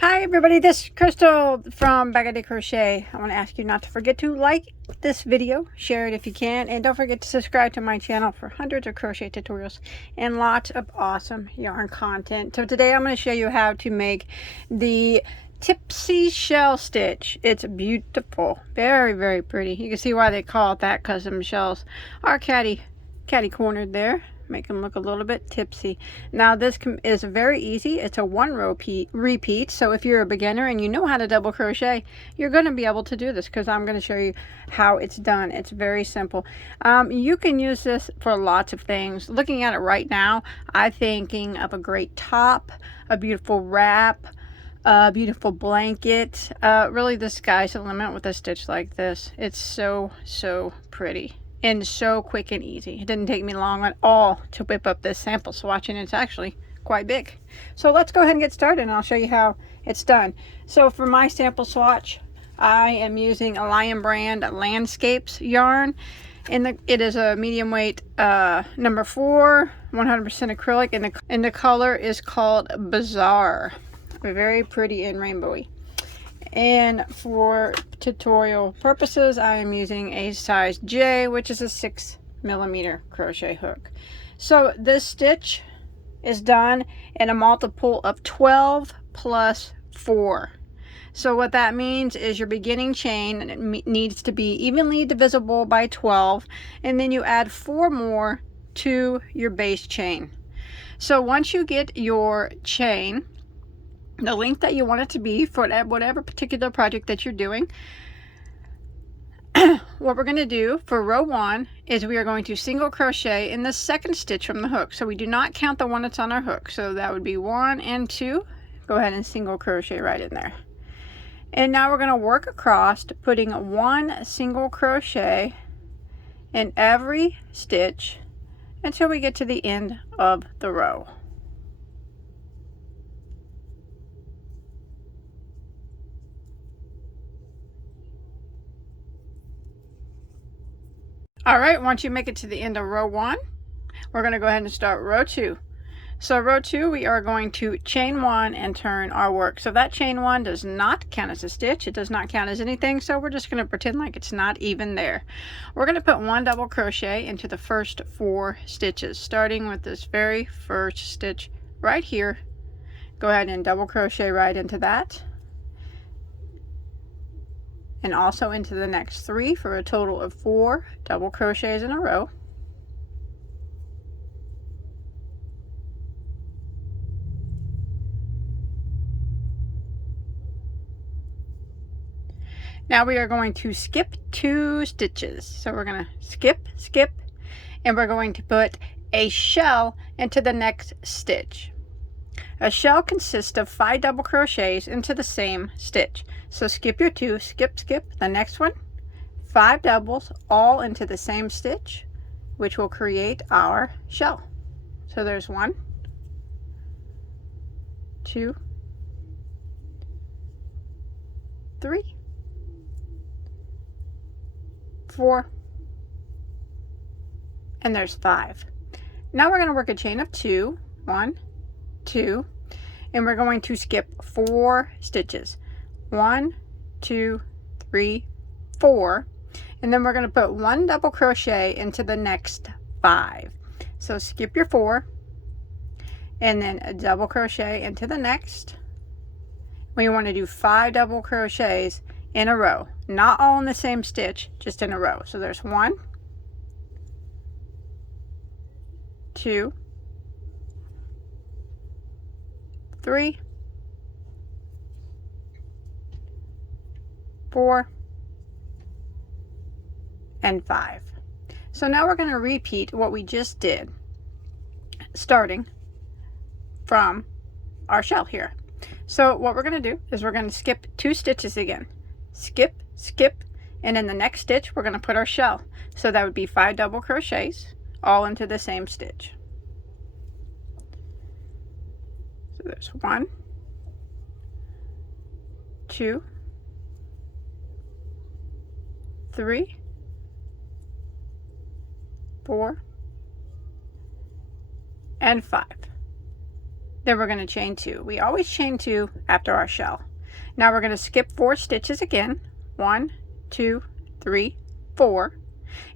Hi everybody, this is Crystal from Bagoday Crochet. I want to ask you not to forget to like this video, share it if you can, and don't forget to subscribe to my channel for hundreds of crochet tutorials and lots of awesome yarn content. So today I'm going to show you how to make the Tipsy shell stitch. It's beautiful, very, very pretty. You can see why they call it that, because the shells are catty cornered there. Make them look a little bit tipsy. Now this is very easy. It's a one row repeat, so if you're a beginner and you know how to double crochet, you're going to be able to do this, because I'm going to show you how it's done. It's very simple. You can use this for lots of things. Looking at it right now, I'm thinking of a great top, a beautiful wrap, a beautiful blanket. Really, the sky's the limit with a stitch like this. It's so pretty and so quick and easy. It didn't take me long at all to whip up this sample swatch, and it's actually quite big. So let's go ahead and get started, and I'll show you how it's done. So for my sample swatch, I am using a Lion Brand Landscapes yarn, and it is a medium weight number 4, 100% acrylic, and the color is called Bazaar. Very pretty and rainbowy. And for tutorial purposes, I am using a size J, which is a 6mm crochet hook. So this stitch is done in a multiple of 12 plus 4. So what that means is your beginning chain needs to be evenly divisible by 12, and then you add 4 more to your base chain. So once you get your chain the length that you want it to be for whatever particular project that you're doing, what we're going to do for row 1 is we are going to single crochet in the second stitch from the hook. So we do not count the one that's on our hook. So that would be 1 and 2. Go ahead and single crochet right in there. And now we're going to work across to putting 1 single crochet in every stitch until we get to the end of the row. All right, once you make it to the end of row 1, we're going to go ahead and start row 2. So row 2, we are going to chain 1 and turn our work. So that chain 1 does not count as a stitch. It does not count as anything, so we're just going to pretend like it's not even there. We're going to put 1 double crochet into the first 4 stitches, starting with this very first stitch right here. Go ahead and double crochet right into that, and also into the next 3 for a total of 4 double crochets in a row. Now we are going to skip 2 stitches. So we're going to skip, and we're going to put a shell into the next stitch. A shell consists of 5 double crochets into the same stitch. So skip your 2, skip the next one, 5 doubles all into the same stitch, which will create our shell. So there's 1, 2, 3, 4, and there's 5. Now we're going to work a chain of 2, 1, 2, and we're going to skip 4 stitches. 1, 2, 3, 4, and then we're going to put 1 double crochet into the next 5. So skip your 4, and then a double crochet into the next. We want to do 5 double crochets in a row, not all in the same stitch, just in a row. So there's 1, 2, 3, 4, and 5. So now we're going to repeat what we just did, starting from our shell here. So what we're going to do is we're going to skip 2 stitches again. Skip, and in the next stitch we're going to put our shell. So that would be 5 double crochets all into the same stitch. So there's 1, 2, 3, 4, and 5. then we're going to chain 2. We always chain 2 after our shell. Now we're going to skip 4 stitches again. 1, 2, 3, 4,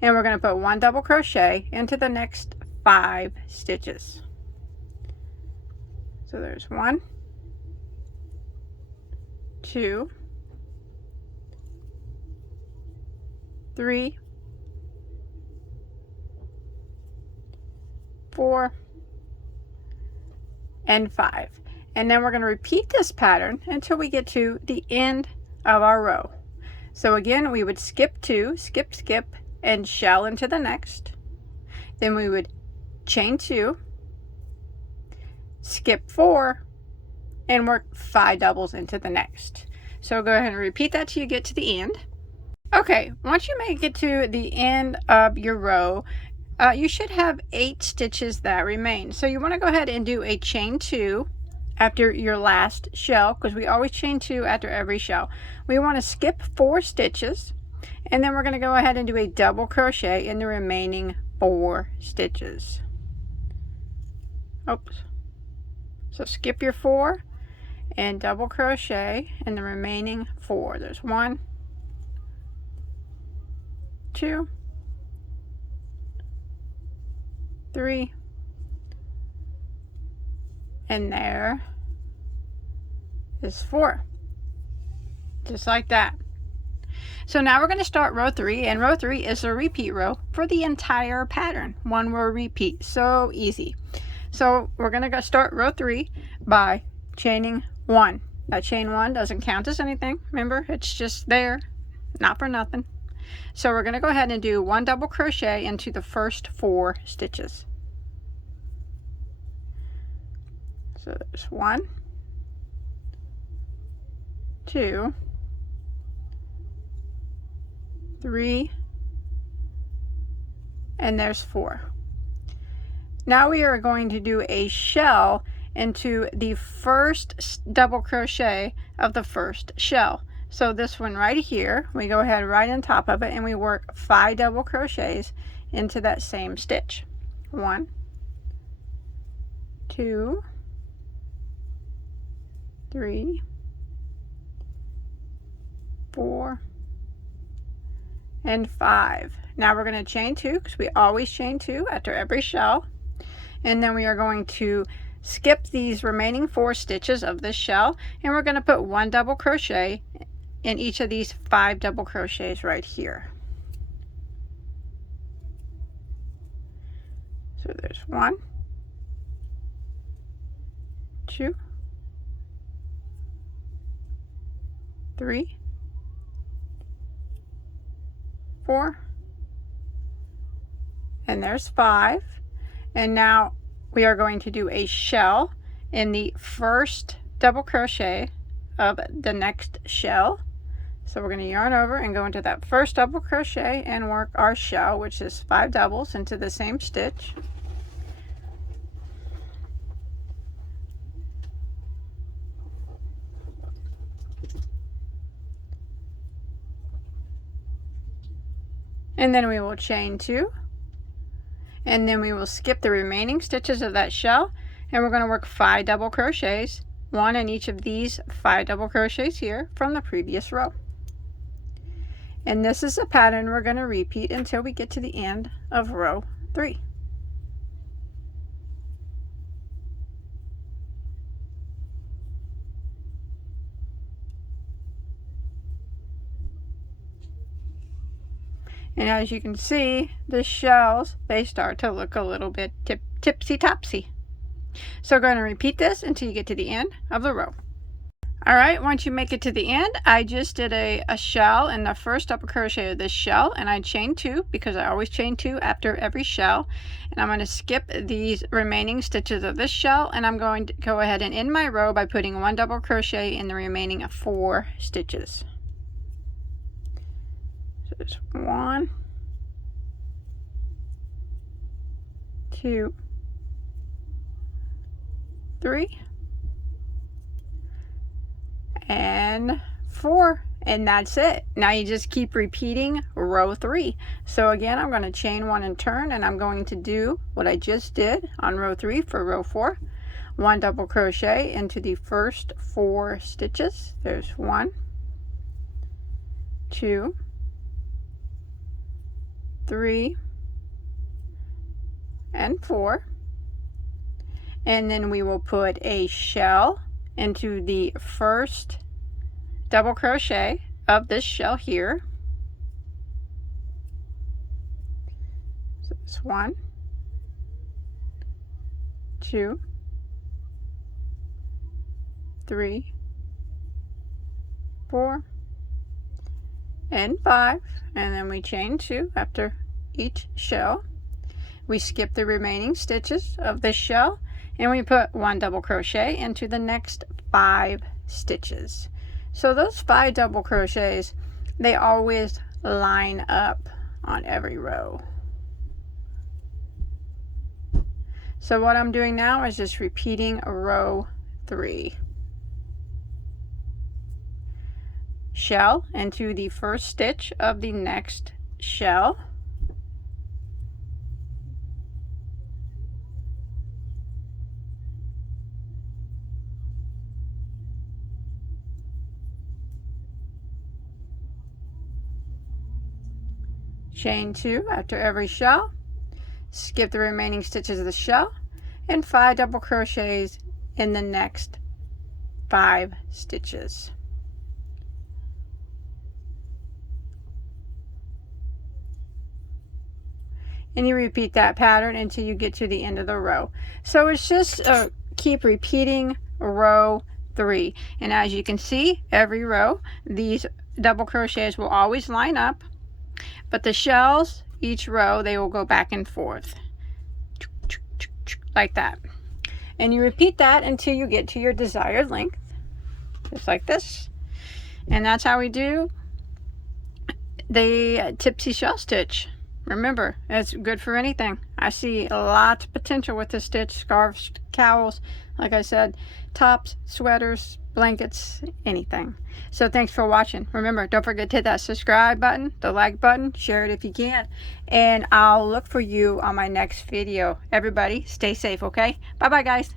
and we're going to put 1 double crochet into the next 5 stitches. So there's 1, 2, 3, 4, and 5. And then we're going to repeat this pattern until we get to the end of our row. So again, we would skip 2, skip, skip, and shell into the next. Then we would chain 2, skip 4, and work 5 doubles into the next. So go ahead and repeat that till you get to the end. Okay, once you make it to the end of your row, you should have 8 stitches that remain. So you want to go ahead and do a chain 2 after your last shell, because we always chain 2 after every shell. We want to skip 4 stitches, and then we're going to go ahead and do a double crochet in the remaining 4 stitches. Oops. So skip your 4 and double crochet in the remaining 4. There's 1, 2, 3, and there is 4, just like that. So now we're going to start row 3, and row 3 is a repeat row for the entire pattern. 1 row repeat, so easy. So we're going to start row 3 by chaining 1. That chain 1 doesn't count as anything, remember, it's just there, not for nothing. So we're going to go ahead and do 1 double crochet into the first 4 stitches. So there's 1, 2, 3, and there's 4. Now we are going to do a shell into the first double crochet of the first shell. So this one right here, we go ahead right on top of it and we work 5 double crochets into that same stitch. 1, 2, 3, 4, and 5. Now we're going to chain 2 because we always chain 2 after every shell, and then we are going to skip these remaining 4 stitches of this shell, and we're going to put 1 double crochet in each of these 5 double crochets right here. So there's 1, 2, 3, 4, and there's 5. And now we are going to do a shell in the first double crochet of the next shell. So we're going to yarn over and go into that first double crochet and work our shell, which is 5 doubles into the same stitch. And then we will chain 2, and then we will skip the remaining stitches of that shell, and we're going to work 5 double crochets, 1 in each of these 5 double crochets here from the previous row. And this is a pattern we're going to repeat until we get to the end of row 3. And as you can see, the shells, they start to look a little bit tipsy-topsy. So we're going to repeat this until you get to the end of the row. Alright, once you make it to the end, I just did a shell in the first double crochet of this shell, and I chained 2 because I always chain 2 after every shell. And I'm going to skip these remaining stitches of this shell, and I'm going to go ahead and end my row by putting 1 double crochet in the remaining 4 stitches. So there's 1, 2, 3, and 4, and that's it. Now you just keep repeating row 3. So again, I'm going to chain 1 and turn, and I'm going to do what I just did on row 3 for row 4. 1 double crochet into the first 4 stitches. There's 1, 2, 3, and 4. And then we will put a shell into the first double crochet of this shell here. So it's 1, 2, 3, 4, and 5, and then we chain 2 after each shell. We skip the remaining stitches of this shell and we put 1 double crochet into the next 5 stitches. So those 5 double crochets, they always line up on every row. So what I'm doing now is just repeating row 3. Shell into the first stitch of the next shell. Chain 2 after every shell, skip the remaining stitches of the shell, and 5 double crochets in the next 5 stitches. And you repeat that pattern until you get to the end of the row. So it's just keep repeating row 3, and as you can see, every row these double crochets will always line up, but the shells, each row, they will go back and forth like that. And you repeat that until you get to your desired length, just like this. And that's how we do the Tipsy shell stitch. Remember, it's good for anything. I see a lot of potential with this stitch. Scarves, cowls, like I said, tops, sweaters, blankets, anything. So thanks for watching. Remember, don't forget to hit that subscribe button, the like button, share it if you can, and I'll look for you on my next video. Everybody, stay safe, okay? Bye-bye, guys.